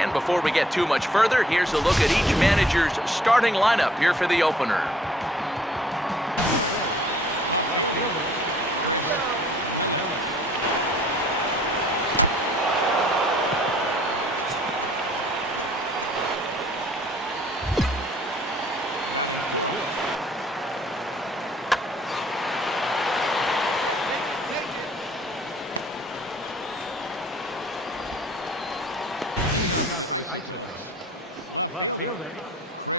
And before we get too much further, here's a look at each manager's starting lineup here for the opener. Isotopes. Left fielder,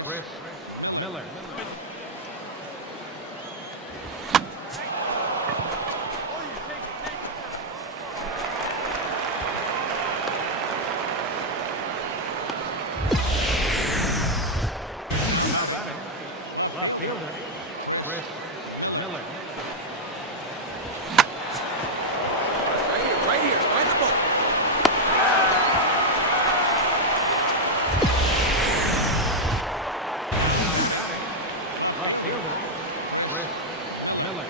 Chris Miller. Now batting, left fielder, Chris Miller. Right here, find the ball. Fielder, Chris Miller.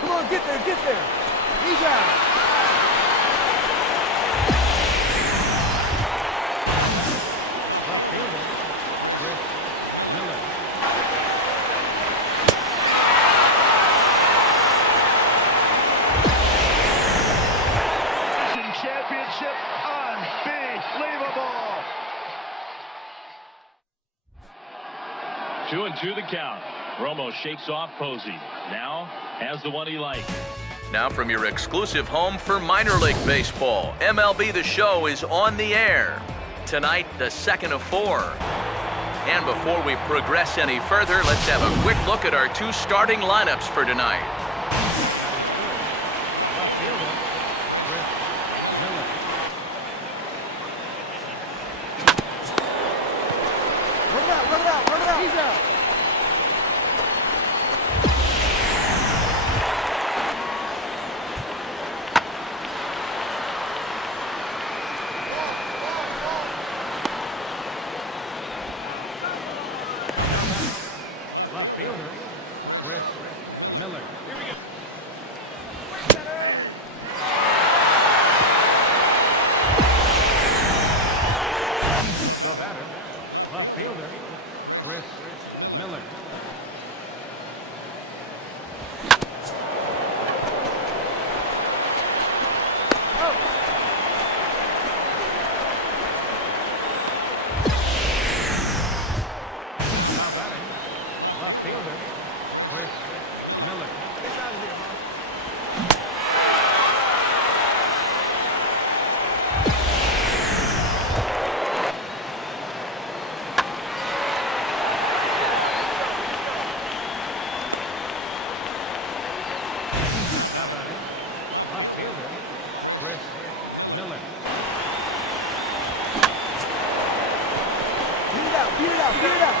Come on, get there, get there. He's out. Left fielder, Chris Miller. Championship, unbelievable. 2-2 the count. Romo shakes off Posey. Now has the one he likes. Now from your exclusive home for minor league baseball, MLB The Show is on the air. Tonight, the second of 4. And before we progress any further, let's have a quick look at our 2 starting lineups for tonight. He's out. Left fielder, Chris Miller. Here we go. The batter, left fielder, Chris Miller. Now batting, left fielder, Chris Miller. Get out of here, man. Left fielder, Chris Miller. Beat it out, beat it out, beat it out.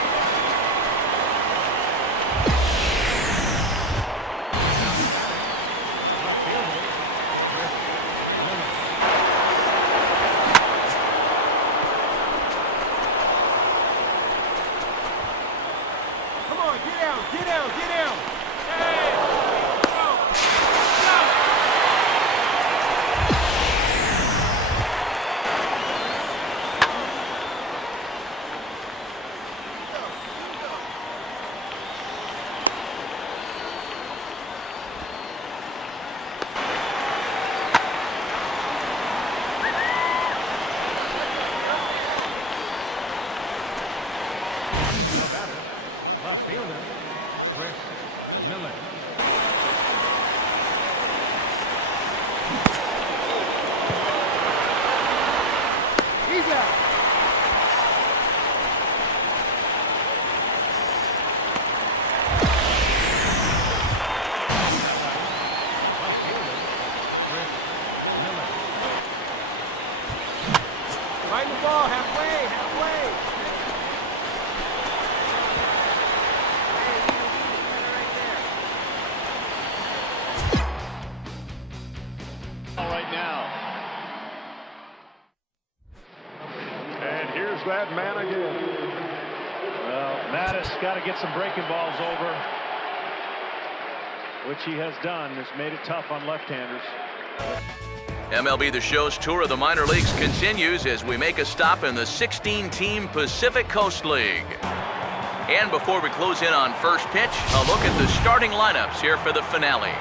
Left fielder, Chris Miller. Come on, get down, get down, get down. Hey, go, go. Left fielder, Chris Miller. He's out. Left fielder, Chris Miller. Find the ball halfway, halfway. That man again. Well, Mattis got to get some breaking balls over, which he has done. Has made it tough on left-handers. MLB The Show's tour of the minor leagues continues as we make a stop in the 16-team Pacific Coast League. And before we close in on first pitch, a look at the starting lineups here for the finale.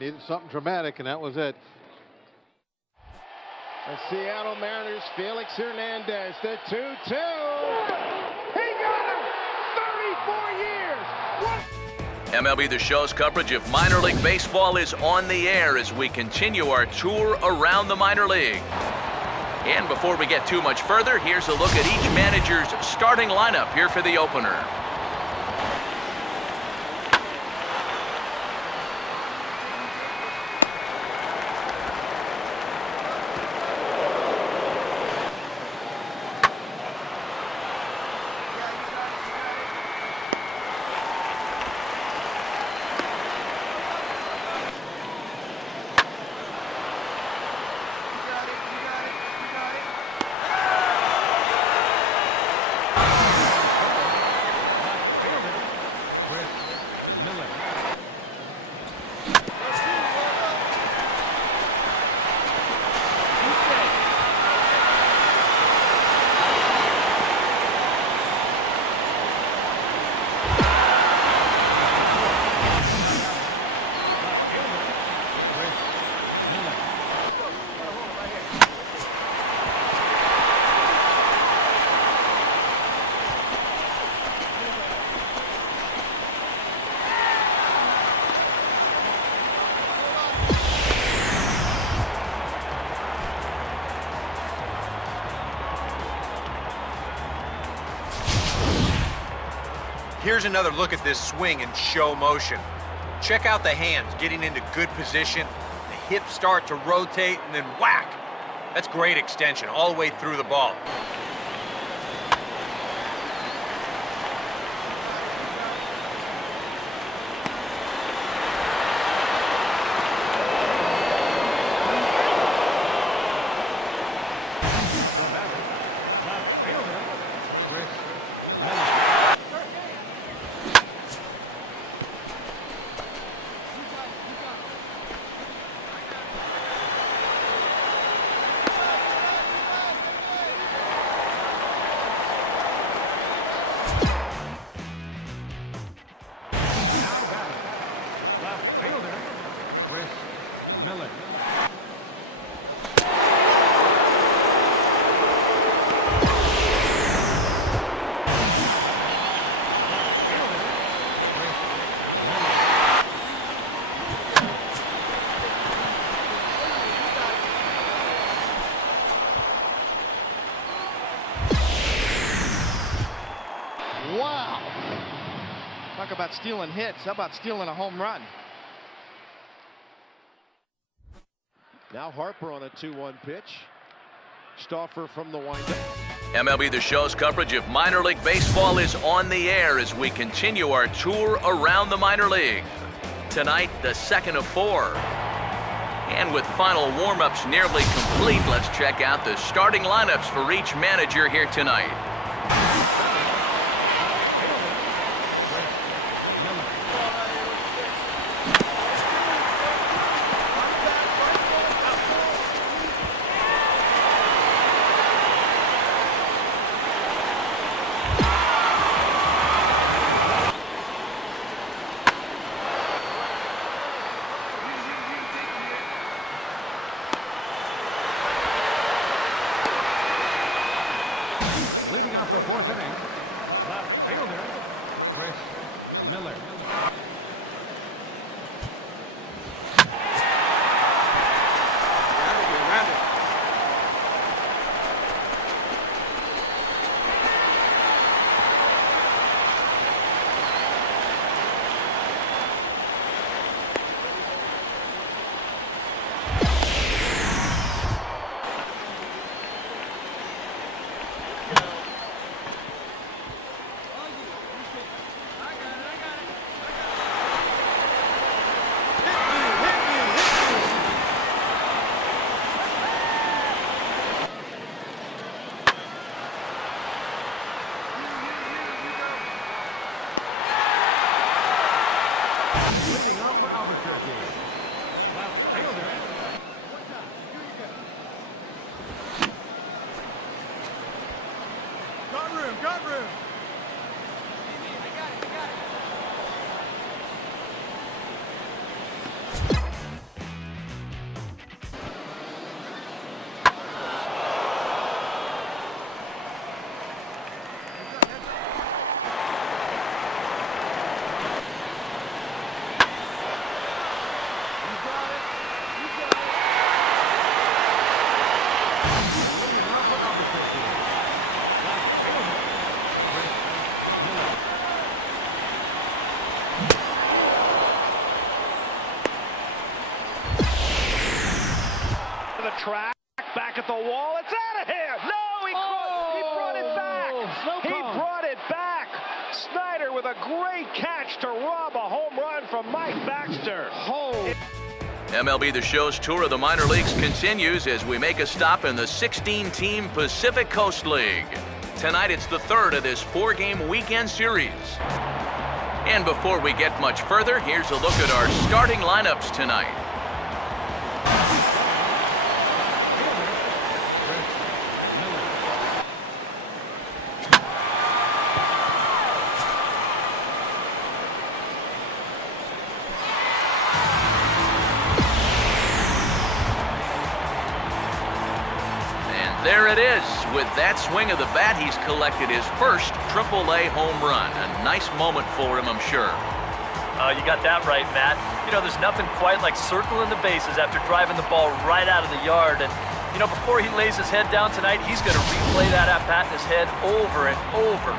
Needed something dramatic, and that was it. The Seattle Mariners, Felix Hernandez, the 2-2. He got him! 34 years! MLB The Show's coverage of minor league baseball is on the air as we continue our tour around the minor league. And before we get too much further, here's a look at each manager's starting lineup here for the opener. Here's another look at this swing in show motion. Check out the hands getting into good position, the hips start to rotate, and then whack. That's great extension all the way through the ball. Wow. Talk about stealing hits. How about stealing a home run? Now Harper on a 2-1 pitch. Stauffer from the windup. MLB The Show's coverage of minor league baseball is on the air as we continue our tour around the minor leagues. Tonight, the second of 4. And with final warm-ups nearly complete, let's check out the starting lineups for each manager here tonight. the fourth inning. Left fielder, Chris Miller. Leading off for Albuquerque. Left fielder. One time. Here you go. Got room, got room. I got it, I got it. Track back at the wall. It's out of here. No, he brought it back. He brought it back. Snyder with a great catch to rob a home run from Mike Baxter. MLB The Show's tour of the minor leagues continues as we make a stop in the 16-team Pacific Coast League. Tonight it's the third of this 4-game weekend series. And before we get much further, here's a look at our starting lineups tonight. There it is. With that swing of the bat, he's collected his first AAA home run. A nice moment for him, I'm sure. You got that right, Matt. You know, there's nothing quite like circling the bases after driving the ball right out of the yard. And, you know, before he lays his head down tonight, he's going to replay that at-bat in his head over and over.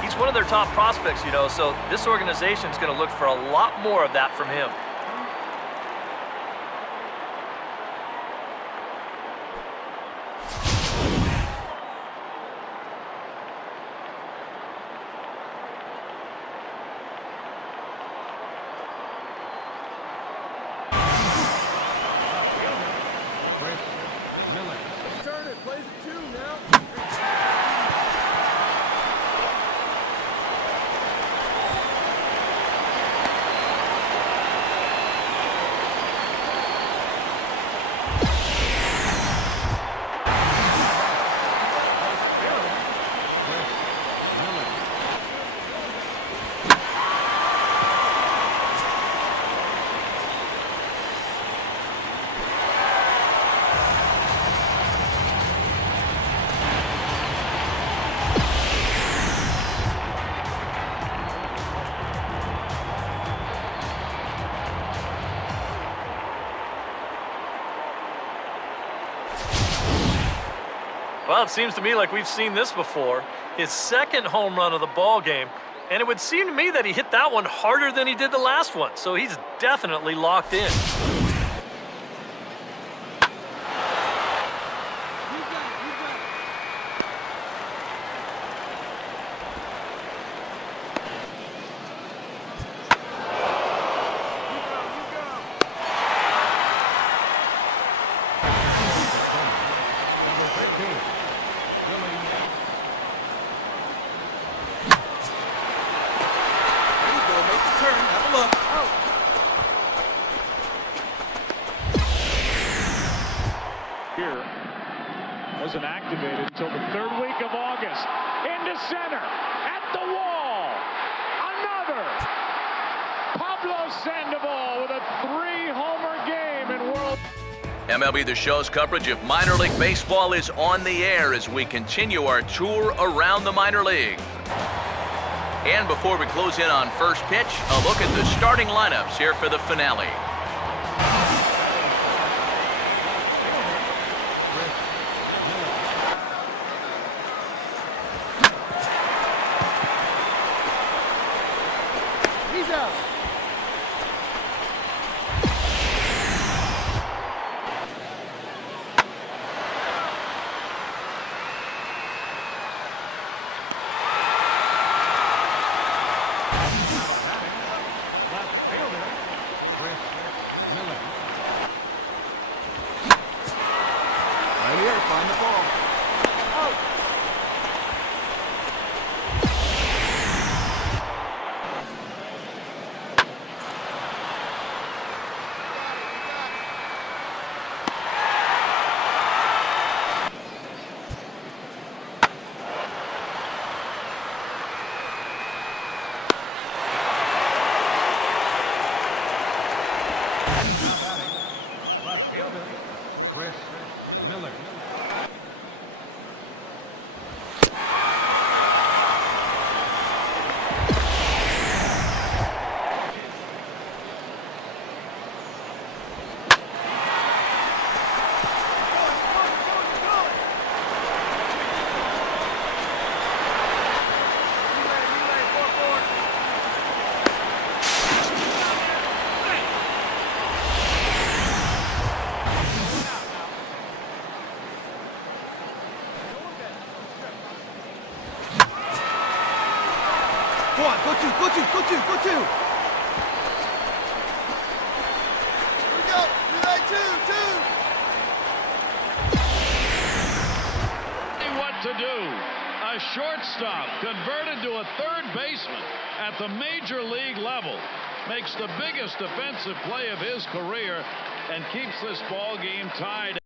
He's one of their top prospects, you know, so this organization is going to look for a lot more of that from him. Well, it seems to me like we've seen this before. His second home run of the ball game, and it would seem to me that he hit that one harder than he did the last one, so he's definitely locked in. Wasn't activated until the third week of August. Into center, at the wall, another. Pablo Sandoval with a 3-homer game in World. MLB The Show's coverage of minor league baseball is on the air as we continue our tour around the minor leagues. And before we close in on first pitch, a look at the starting lineups here for the finale. He's out. Find the ball. Out. Left fielder, Chris Miller. Go on, go two. Here we go, relay two. What to do? A shortstop converted to a third baseman at the major league level makes the biggest defensive play of his career and keeps this ball game tied.